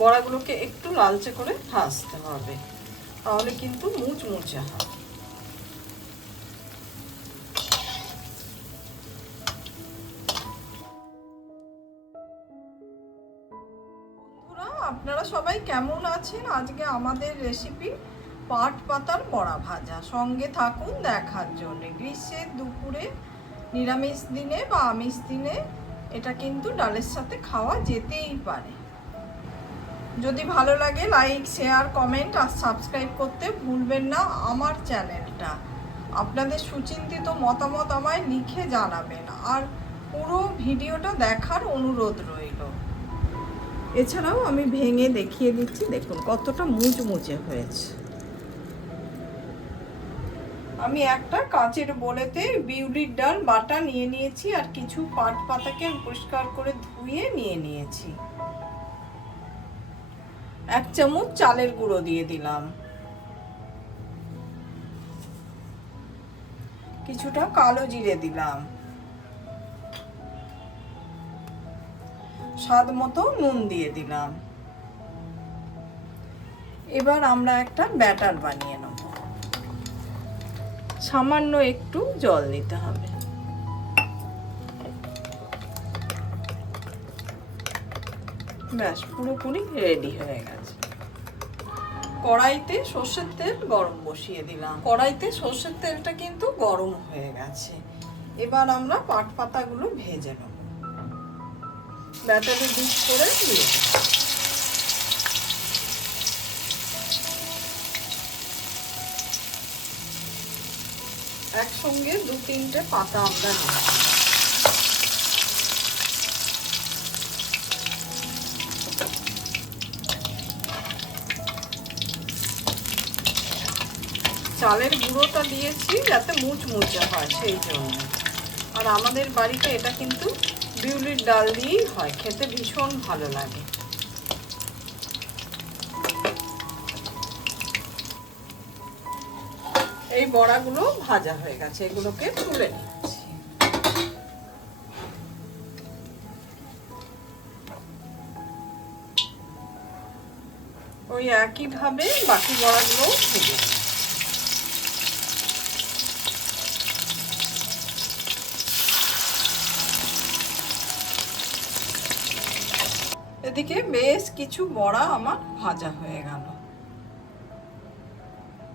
বড়াগুলোকে একটু লালচে করে ভাজতে হবে, তাহলে কিন্তু মুচমুচে হয়। বন্ধুরা, আপনারা সবাই কেমন আছেন? আজকে আমাদের রেসিপি পাট পাতার বড়া ভাজা। সঙ্গে থাকুন দেখার জন্য। গ্রীষ্মের দুপুরে, নিরামিষ দিনে বা আমিষ দিনে এটা কিন্তু ডালের সাথে খাওয়া যেতেই পারে। যদি ভালো লাগে লাইক, শেয়ার, কমেন্ট আর সাবস্ক্রাইব করতে ভুলবেন না আমার চ্যানেলটা। আপনাদের সুচিন্তিত মতামত আমায় লিখে জানাবেন, আর পুরো ভিডিওটা দেখার অনুরোধ রইল। এছাড়াও আমি ভেঙে দেখিয়ে দিচ্ছি, দেখুন কতটা মুচমুচে হয়েছে। আমি একটা কাঁচের বোলেতে বিউলির ডাল বাটা নিয়ে নিয়েছি, আর কিছু পাট পাতাকে পরিষ্কার করে ধুয়ে নিয়ে নিয়েছি। 1 চামচ চালের গুঁড়ো দিয়ে দিলাম, কিছুটা কালো জিরে দিলাম, স্বাদ মতো নুন দিয়ে দিলাম। এবার আমরা একটা ব্যাটার বানিয়ে নেব। সামান্য একটু জল দিতে হবে। ব্যাস, পুরোপুরি রেডি হয়ে গেছে। কড়াইতে সর্ষের তেল গরম বসিয়ে দিলাম। কড়াইতে সর্ষের তেলটা কিন্তু গরম হয়ে গেছে। এবার আমরা পাট পাতাগুলো ভেজে নেব। ব্যাটারে ডিপ করে দিয়ে একসঙ্গে 2-3টে পাতা আমরা নেব। চালের গুঁড়োটা দিয়েছি যাতে মুচমুচে হয়, সেই জন্য। আর আমাদের বাড়িতে এটা কিন্তু বিউলির ডাল দিয়েই হয়, খেতে ভীষণ ভালো লাগে। এই বড়াগুলো ভাজা হয়ে গেছে, এগুলোকে তুলে নিচ্ছি। ওই একইভাবে বাকি বড়াগুলোও ভেজে নেব। এদিকে বেশ কিছু বড়া আমার ভাজা হয়ে গেল।